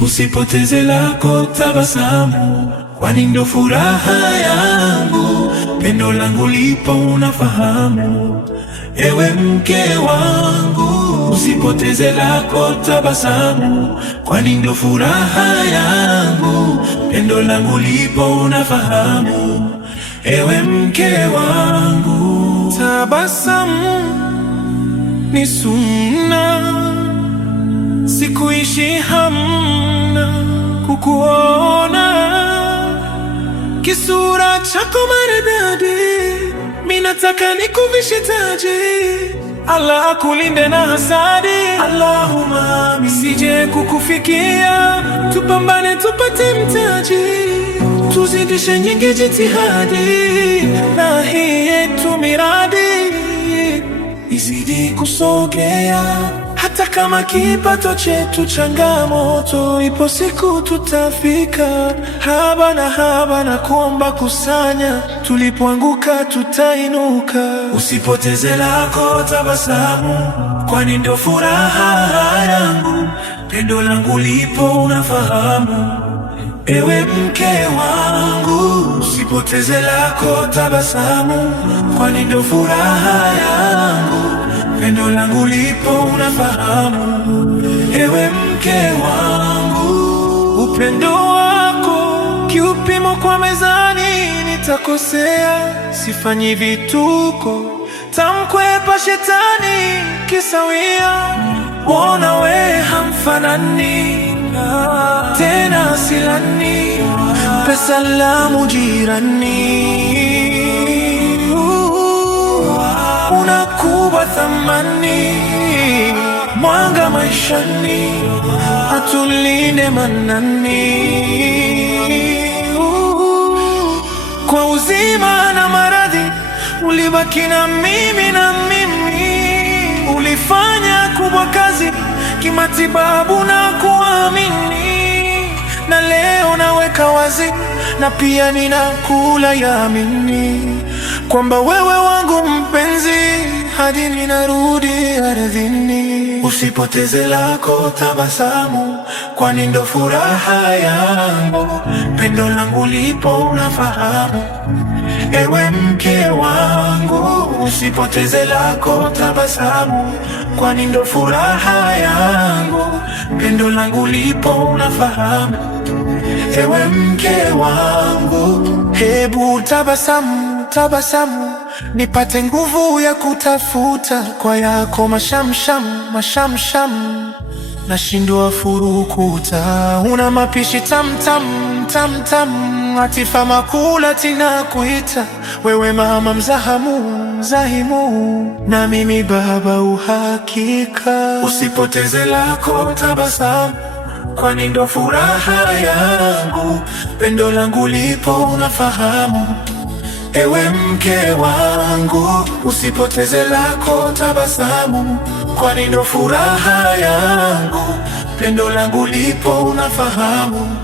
Usipoteze lako tabasamu, kwani ndo furaha yangu. Pendo langu lipo unafahamu, ewe mke wangu. Usipoteze lako tabasamu, kwani ndo furaha yangu. Pendo langu lipo unafahamu, ewe mke wangu. Tabasamu ni sunna, sikuishi hamna kukuona. Kisura chako maridadi, mimi nataka nikuvishe taji. Allah akulinde na hasadi, Allahumma misije kukufikia. Tupambane tupate mtaji, tuzidishe nyingi jitihadi, na hii yetu miradi izidi kusogea. Hata kama kipato chetu changamoto, ipo siku tutafika. Haba na haba na kuomba kusanya, tulipoanguka tutainuka. Usipoteze lako tabasamu, kwani ndio furaha yangu. Pendo langu lipo unafahamu, ewe mke wangu. Usipoteze lako tabasamu, kwani ndio furaha yangu. Pendo langu lipo unafahamu, ewe mke wangu. Upendo wako kiupimo kwa mezani, nitakosea. Sifanyi vituko, tamkwepa shetani kisawia. Wona we hamfanani, tena silani. Mpe salamu jirani, unakuwa thamani. Mwanga maishani, atulinde manani. Kwa uzima na maradhi, ulibaki na mimi na mimi. Ulifanya kubwa kazi kimatibabu na kuamini, na leo naweka wazi, na pia ninakula yamini, kwamba wewe wangu mpenzi, hadi ninarudi ardhini. Usipoteze lako tabasamu, kwani ndo furaha yangu. Pendo langu lipo unafahamu, ewe mke wangu. Usipoteze lako tabasamu, kwani ndo furaha yangu. Pendo langu lipo unafahamu, ewe mke wangu. Hebu tabasamu, tabasamu, nipate nguvu ya kutafuta kwa yako mashamsham, mashamsham. Nashindwa furukuta, una mapishi tamtam, tamtam. Atifa makula tina kuita, wewe mama mzahamu, mzahimu, na mimi baba uhakika. Usipoteze lako tabasamu, kwani ndo furaha yangu. Pendo langu lipo unafahamu, ewe mke wangu. Usipoteze lako tabasamu, kwani ndo furaha yangu. Pendo langu lipo unafahamu,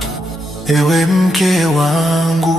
ewe mke wangu.